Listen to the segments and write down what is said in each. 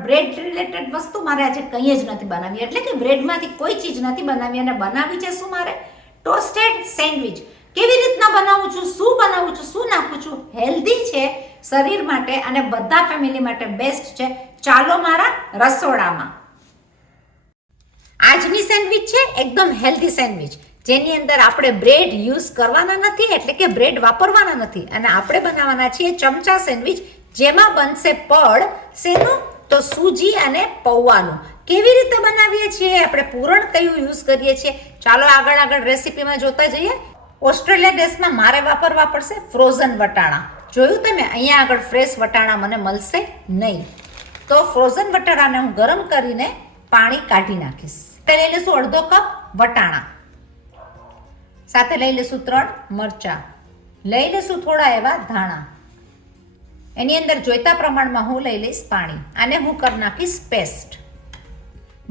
પણ bread related વસ્તુ મારે આજે કંઈ જ નથી બનાવી, એટલે કે બ્રેડમાંથી કોઈ ચીજ નથી બનાવી. અને બનાવી છે શું મારે? ટોસ્ટેડ સેન્ડવિચ. કેવી રીતના બનાવું છું, શું બનાવું છું, શું નાખું છું? હેલ્ધી છે શરીર માટે અને બધા ફેમિલી માટે બેસ્ટ છે. ચાલો મારા રસોડામાં. આજની સેન્ડવિચ છે એકદમ હેલ્ધી સેન્ડવિચ, જેની અંદર આપણે બ્રેડ યુઝ કરવાના નથી, એટલે કે બ્રેડ વાપરવાના નથી. અને આપણે બનાવવાના છીએ ચમચા સેન્ડવિચ, જેમાં બનશે પડ શેનું? તો સૂજી અને પૌવાનું. કેવી રીતે બનાવીએ છીએ, આપણે પૂરણ કયું યુઝ કરીએ છીએ, ચાલો આગળ રેસીપીમાં જોતા જઈએ. ઓસ્ટ્રેલિયા દેશમાં મારે વાપરવા પડશે ફ્રોઝન વટાણા. જોયું તમે, અહીંયા આગળ ફ્રેશ વટાણા મને મળશે નહીં. તો ફ્રોઝન વટાણાને હું ગરમ કરીને પાણી કાઢી નાખીશ. લઈ લઈશું અડધો કપ વટાણા, સાથે લઈ લઈશું 3 મરચાં, લઈ લઈશું થોડા એવા ધાણા. એની અંદર જોઈતા પ્રમાણમાં હું લઈ લઈશ પાણી. આને હું કરી નાખીશ પેસ્ટ.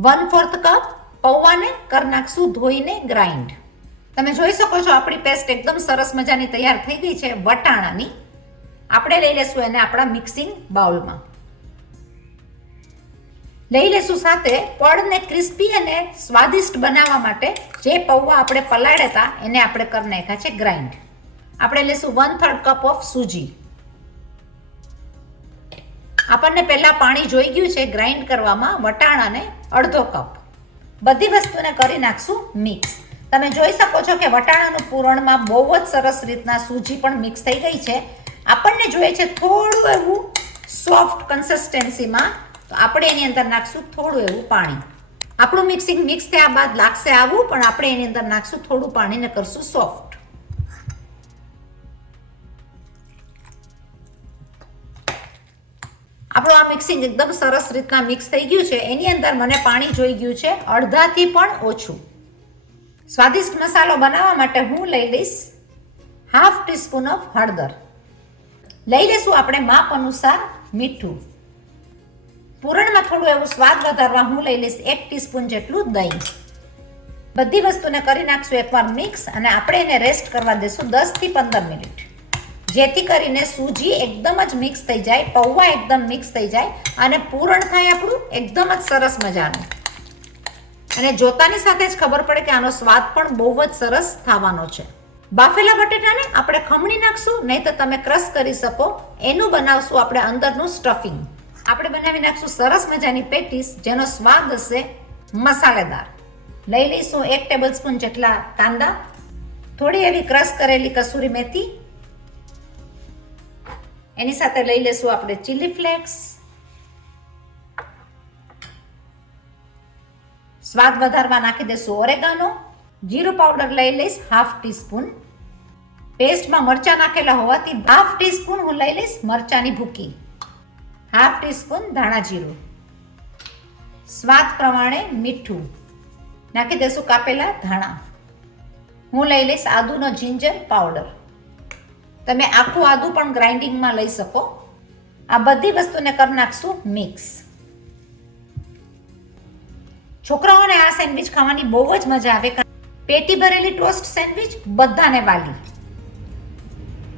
1/4 કપ પૌવાને કરી નાખશું ધોઈને ગ્રાઇન્ડ. તમે જોઈ શકો છો આપણી પેસ્ટ એકદમ સરસ મજાની તૈયાર થઈ ગઈ છે વટાણાની. આપણે લઈ લઈશું એને આપણા મિક્સિંગ બાઉલમાં. લઈ લઈશું સાથે પડને ક્રિસ્પી અને સ્વાદિષ્ટ બનાવવા માટે જે પૌવા આપણે પલાળ્યા હતા એને આપણે કરી નાખ્યા છે ગ્રાઇન્ડ. આપણે લઈશું 1/3 કપ ઓફ સૂજી. આપણને પહેલા પાણી જોઈ ગયું છે ગ્રાઇન્ડ કરવામાં. વટાણાને અડધો કપ. બધી વસ્તુને કરી નાખશું મિક્સ. તમે જોઈ શકો છો કે વટાણાનું પૂરણમાં બહુ જ સરસ રીતના સૂજી પણ મિક્સ થઈ ગઈ છે. આપણને જોઈએ છે થોડું એવું સોફ્ટ કન્સિસ્ટન્સીમાં, તો આપણે એની અંદર નાખશું થોડું એવું પાણી. આપણું મિક્સિંગ મિક્સ થયા બાદ લાગશે આવું, પણ આપણે એની અંદર નાખશું થોડું પાણી ને કરશું સોફ્ટ. આપણું આ મિક્સિંગ એકદમ સરસ રીતના મિક્સ થઈ ગયું છે. એની અંદર મને પાણી જોઈ ગયું છે અડધાથી પણ ઓછું. સ્વાદિષ્ટ મસાલો બનાવવા માટે હું લઈ લઈશ 1/2 ટીસ્પૂન ઓફ હળદર. લઈ લઈશું આપણે માપ અનુસાર મીઠું. પૂરણમાં થોડું એવું સ્વાદ વધારવા હું લઈ લઈશ 1 ટીસ્પૂન જેટલું દહીં. બધી વસ્તુને કરી નાખશું એકવાર મિક્સ, અને આપણે એને રેસ્ટ કરવા દઈશું 10 થી 15 મિનિટ, જેથી કરીને સૂજી એકદમ જ મિક્સ થઈ જાય, પૌવા એકદમ મિક્સ થઈ જાય અને પૂરણ થાય આપણું એકદમ જ સરસ મજાનું. અને જોતાની સાથે જ ખબર પડે કે આનો સ્વાદ પણ બહુ જ સરસ થવાનો છે. બાફેલા બટેટાને આપણે ખમણી નાખશું, નહીં તો તમે ક્રશ કરી શકો. એનું બનાવશું આપણે અંદરનું સ્ટફિંગ. આપણે બનાવી નાખશું સરસ મજાની પેટીસ, જેનો સ્વાદ હશે મસાલેદાર. લઈ લઈશું 1 ટેબલસ્પૂન જેટલા કાંદા, થોડી એવી ક્રશ કરેલી કસૂરી મેથી. એની સાથે લઈ લઈશું આપણે ચીલી ફ્લેક્સ. સ્વાદ વધારવા નાખી દઈશું ઓરેગાનો. જીરું પાવડર લઈ લઈશ 1/2 ટીસ્પૂન. પેસ્ટમાં મરચા નાખેલા હોવાથી 1/2 ટીસ્પૂન હું લઈ લઈશ મરચાની ભૂકી. 1/2 ટીસ્પૂન ધાણા જીરું. સ્વાદ પ્રમાણે મીઠું. નાખી દઈશું કાપેલા ધાણા. હું લઈ લઈશ આદુનો જિંજર પાવડર. તમે આખું આદુ પણ ગ્રાઇન્ડિંગમાં લઈ શકો. આ બધી વસ્તુને કરી નાખશું મિક્સ. છોકરાઓને આ સેન્ડવિચ ખાવાની બહુ જ મજા આવે. પેટી ભરેલી ટોસ્ટ સેન્ડવિચ બધાને વાલી.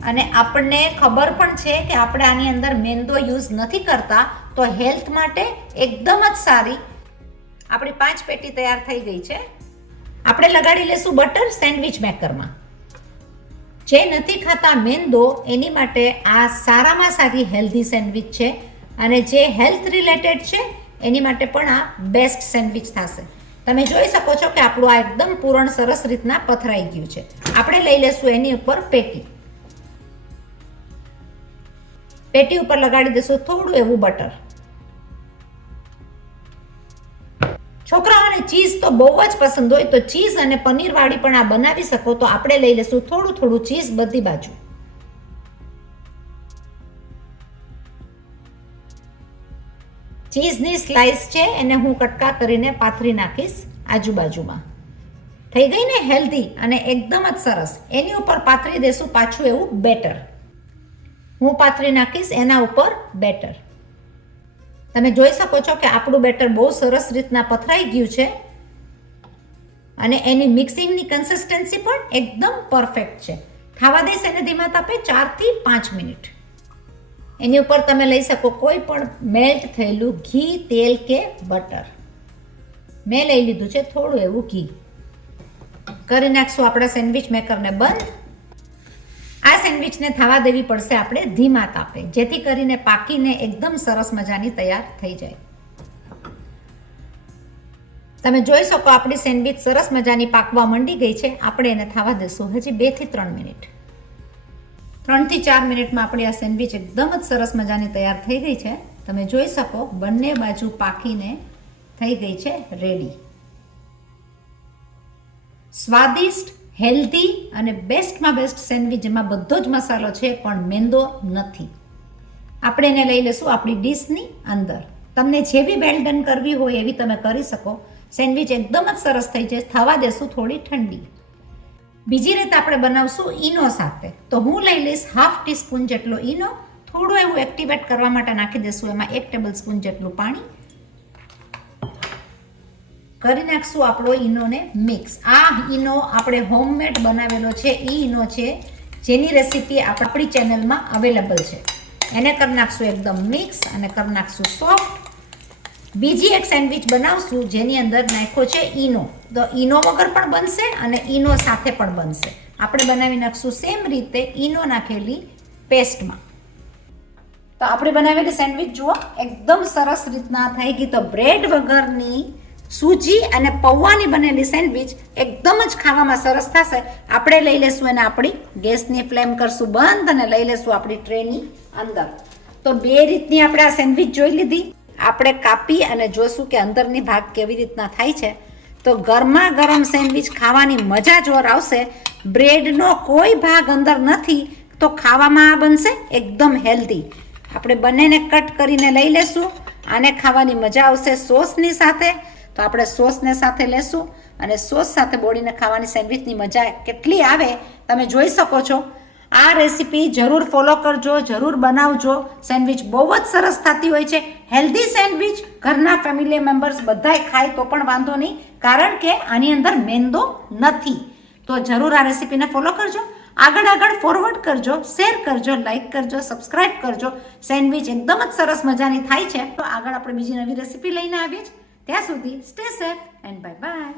અને આપણને ખબર પણ છે કે આપણે આની અંદર મેંદો યુઝ નથી કરતા, તો હેલ્થ માટે એકદમ જ સારી. આપણી 5 પેટી તૈયાર થઈ ગઈ છે. આપણે લગાડી લઈશું બટર સેન્ડવિચ મેકરમાં. જે નથી ખાતા મેંદો, એની માટે આ સારામાં સારી હેલ્ધી સેન્ડવિચ છે. અને જે હેલ્થ રિલેટેડ છે એની માટે પણ આ બેસ્ટ સેન્ડવિચ થશે. તમે જોઈ શકો છો કે આપણું આ એકદમ પૂરણ સરસ રીતના પથરાઈ ગયું છે. આપણે લઈ લઈશું એની ઉપર પેટી. પેટી ઉપર લગાડી દઈશું થોડું એવું બટર. છોકરાઓને ચીઝ તો બહુ જ પસંદ હોય, તો ચીઝ અને પનીર વાળી પણ આ બનાવી શકો. તો આપણે લઈ લઈશું થોડું ચીઝ બધી બાજુ. ચીઝની સ્લાઇસ છે એને હું કટકા કરીને પાથરી નાખીશ આજુબાજુમાં. થઈ ગઈ ને હેલ્ધી અને એકદમ જ સરસ. એની ઉપર પાથરી દેશું પાછું એવું બેટર. હું પાથરી નાખીશ એના ઉપર બેટર. તમે જોઈ શકો છો કે આપણું બેટર બહુ સરસ રીતના પથરાઈ ગયું છે. અને એની મિક્સિંગની કન્સિસ્ટન્સી પણ એકદમ પરફેક્ટ છે. ખાવા દઈશ એને ધીમા તાપે 4 થી 5 મિનિટ. એની ઉપર તમે લઈ શકો કોઈ પણ મેલ્ટ થયેલું ઘી, તેલ કે બટર. મેં લઈ લીધું છે થોડું એવું ઘી. કરી નાખશું આપણા સેન્ડવિચ મેકરને બંધ. આ સેન્ડવિચને થવા દેવી પડશે આપણે ધીમા તાપે, જેથી કરીને પાકીને એકદમ સરસ મજાની તૈયાર થઈ જાય. તમે જોઈ શકો આપણી સેન્ડવિચ સરસ મજાની પાકવા માંડી ગઈ છે. આપણે એને થવા દેશું હજી 2 થી 3 મિનિટ. 3 થી 4 મિનિટમાં આપણી આ સેન્ડવિચ એકદમ જ સરસ મજાની તૈયાર થઈ ગઈ છે. તમે જોઈ શકો બંને બાજુ પાકીને થઈ ગઈ છે રેડી. સ્વાદિષ્ટ, હેલ્ધી અને બેસ્ટમાં બેસ્ટ સેન્ડવિચ, જેમાં બધો જ મસાલો છે પણ મેંદો નથી. આપણે એને લઈ લેશું આપણી ડીશની અંદર. તમને જેવી વેલ ડન કરવી હોય એવી તમે કરી શકો. સેન્ડવિચ એકદમ જ સરસ થઈ જાય. થવા દેશું થોડી ઠંડી. બીજી રીતે આપણે બનાવશું ઈનો સાથે. તો હું લઈ લઈશ 1/2 ટીસ્પૂન જેટલો ઈનો. થોડું એવું એક્ટિવેટ કરવા માટે નાખી દઈશું એમાં 1 ટેબલ સ્પૂન જેટલું પાણી. કરી નાખશું આપણો ઈનોને મિક્સ. આ ઈનો આપણે હોમમેડ બનાવેલો છે. ઈનો છે જેની રેસીપી આપણી ચેનલમાં અવેલેબલ છે. એને કરી નાખશું એકદમ મિક્સ અને કરી નાખશું સોફ્ટ. બીજી એક સેન્ડવિચ બનાવશું જેની અંદર નાખ્યો છે ઈનો. તો ઈનો વગર પણ બનશે અને ઈનો સાથે પણ બનશે. આપણે બનાવી નાખશું સેમ રીતે ઈનો નાખેલી પેસ્ટમાં. તો આપણે બનાવેલી સેન્ડવિચ જુઓ એકદમ સરસ રીતના થઈ ગઈ. તો બ્રેડ વગરની સૂજી અને પૌવાની બનેલી સેન્ડવિચ એકદમ જ ખાવામાં સરસ થશે. આપણે લઈ લેશું એને આપણી ગેસની ફ્લેમ કરશું બંધ અને લઈ લેશું આપણી ટ્રેની અંદર. તો 2 રીતની આપણે આ સેન્ડવિચ જોઈ લીધી. આપણે કાપી અને જોશું કે અંદરની ભાગ કેવી રીતના થાય છે. તો ગરમા ગરમ સેન્ડવિચ ખાવાની મજા જોર આવશે. બ્રેડનો કોઈ ભાગ અંદર નથી તો ખાવામાં આ બનશે એકદમ હેલ્ધી. આપણે બંનેને કટ કરીને લઈ લેશું. આને ખાવાની મજા આવશે સોસની સાથે. તો આપણે સોસને સાથે લેશું અને સોસ સાથે બોળીને ખાવાની સેન્ડવિચની મજા કેટલી આવે તમે જોઈ શકો છો. આ રેસીપી જરૂર ફોલો કરજો, જરૂર બનાવજો. સેન્ડવિચ બહુ જ સરસ થતી હોય છે. હેલ્ધી સેન્ડવિચ ઘરના ફેમિલી મેમ્બર્સ બધાય ખાય તો પણ વાંધો નહીં, કારણ કે આની અંદર મેંદો નથી. તો જરૂર આ રેસીપીને ફોલો કરજો. આગળ ફોરવર્ડ કરજો, શેર કરજો, લાઈક કરજો, સબસ્ક્રાઈબ કરજો. સેન્ડવિચ એકદમ જ સરસ મજાની થાય છે. તો આગળ આપણે બીજી નવી રેસીપી લઈને આવીએ. ત્યાં સુધી stay safe and bye bye.